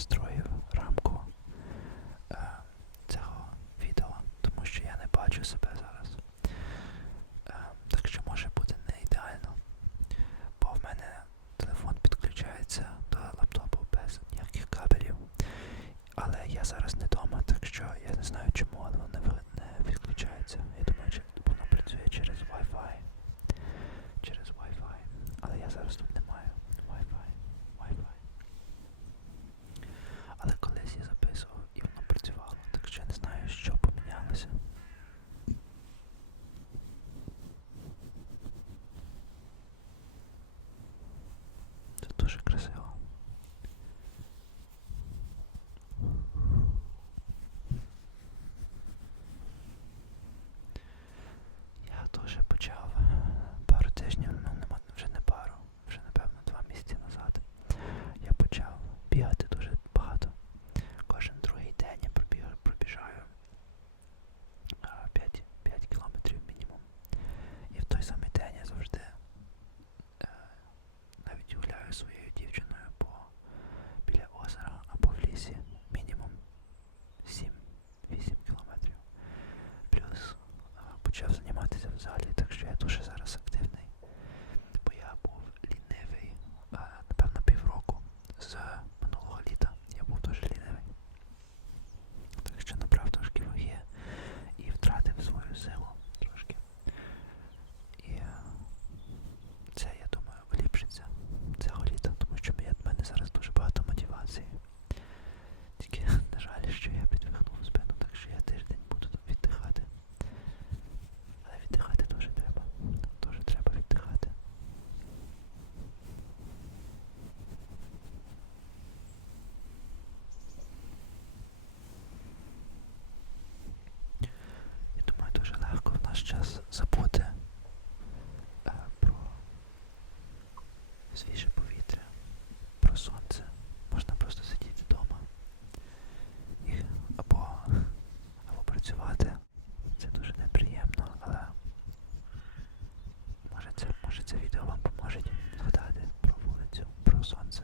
настроїв рамку е, цього відео, тому що я не бачу себе dyktatorze. наш час забути е, про свіже повітря, про сонце. Можна просто сидіти вдома і або, або працювати. Це дуже неприємно, але може це, може це відео вам поможе згадати про вулицю, про сонце.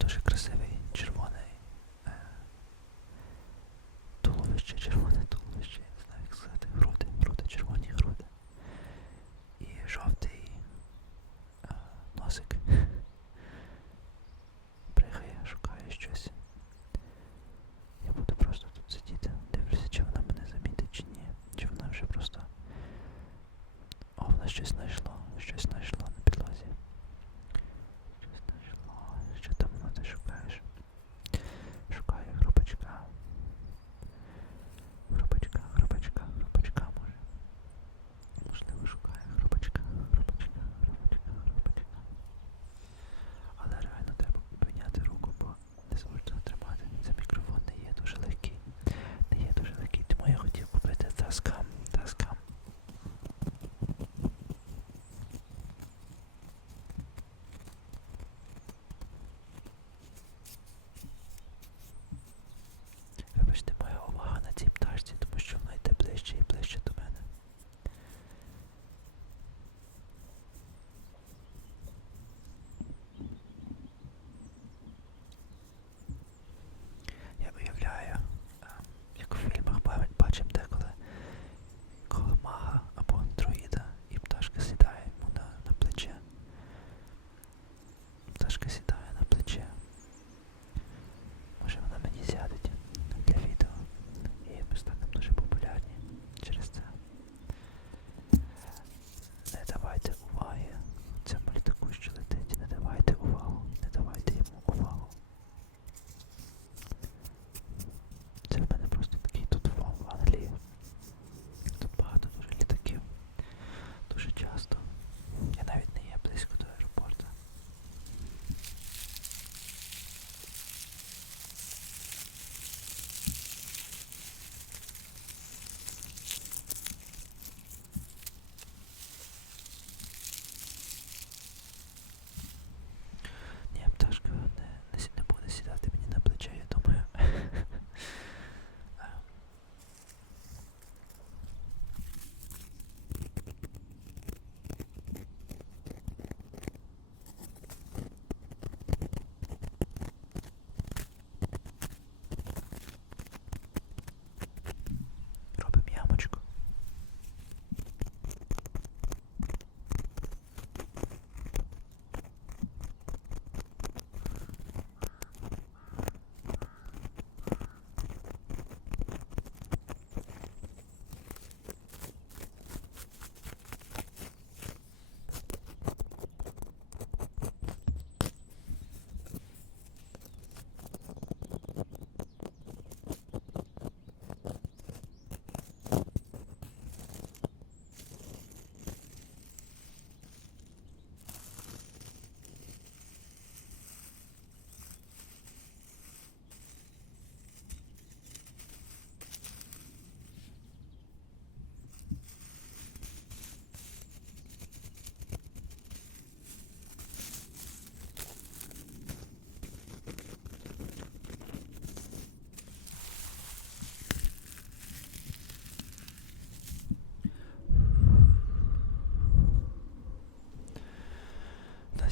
дуже красивий.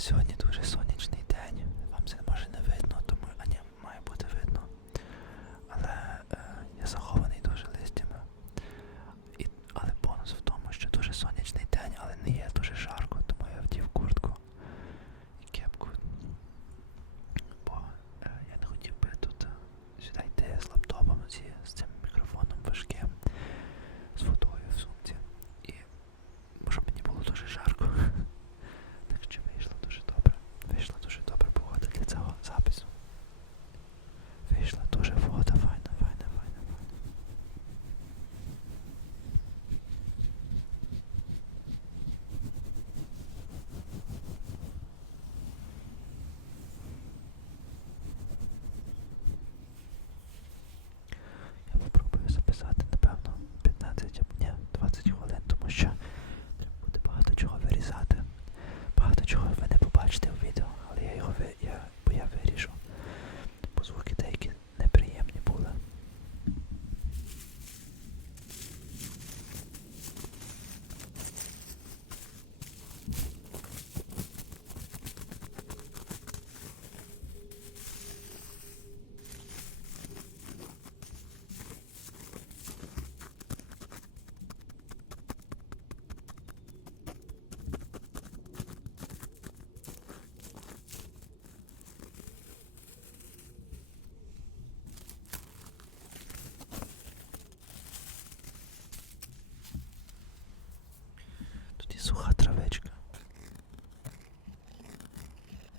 сьогодні тут.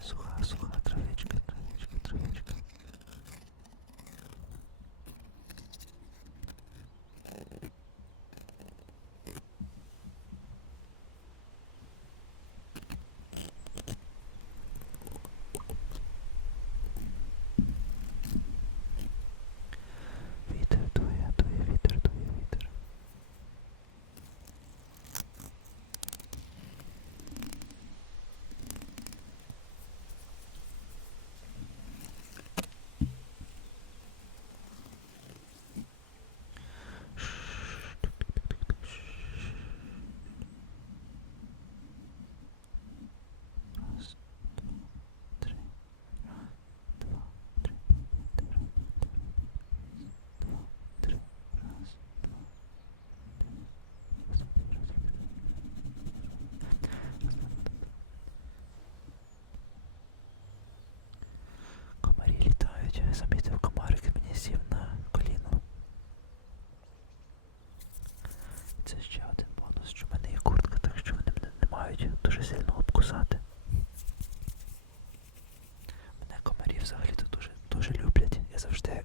Słucha, słucha. замітив комарик і мені сів на коліно. Це ще один бонус, що в мене є куртка, так що вони мене не мають дуже сильно обкусати. Мене комарі взагалі-то дуже дуже люблять. Я завжди